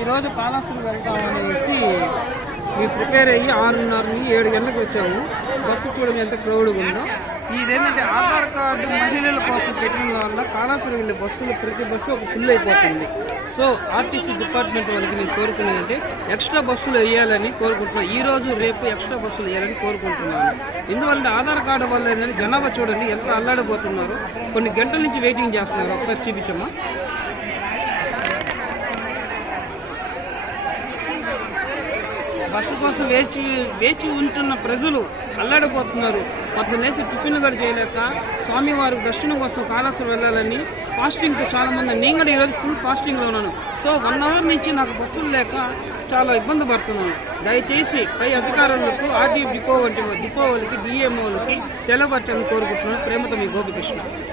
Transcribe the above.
ఈరోజు కాళహస్తి వెళ్తామనేసి మేము ప్రిపేర్ అయ్యి 6:30 7 గంటలకు వచ్చాము. బస్సు చూడండి ఎంత క్రౌడ్గా ఉందో. ఇదేంటంటే ఆధార్ కార్డు మహిళల కోసం పెట్టడం వల్ల కాళహస్తి వెళ్ళే బస్సులు ప్రతి బస్సు ఒక ఫుల్ అయిపోతుంది. సో ఆర్టీసీ డిపార్ట్మెంట్ వాళ్ళకి నేను కోరుకునేదంటే ఎక్స్ట్రా బస్సులు వేయాలని కోరుకుంటున్నాను. ఈ రోజు రేపు ఎక్స్ట్రా బస్సులు వేయాలని కోరుకుంటున్నాను. ఎందువల్ల ఆధార్ కార్డు వల్ల ఏంటంటే జనాభా చూడండి ఎంత అల్లాడిపోతున్నారు. కొన్ని గంటల నుంచి వెయిటింగ్ చేస్తున్నారు. ఒకసారి చూపించమ్మా. బస్సు కోసం వేచి ఉంటున్న ప్రజలు అల్లాడిపోతున్నారు. పొద్దున్నేసి టిఫిన్ కూడా చేయలేక స్వామివారి దర్శనం కోసం కాళహస్తి వెళ్ళాలని ఫాస్టింగ్ చాలా మంది, నేను కూడా ఈరోజు ఫుల్ ఫాస్టింగ్లో ఉన్నాను. సో 1 అవర్ నుంచి నాకు బస్సులు లేక చాలా ఇబ్బంది పడుతున్నాను. దయచేసి పై అధికారులకు ఆర్టీ డిపో వాళ్ళకి డిఎంఓ వాళ్ళకి తెలపరచాలని కోరుకుంటున్నాను. ప్రేమతో మీ గోపికృష్ణ.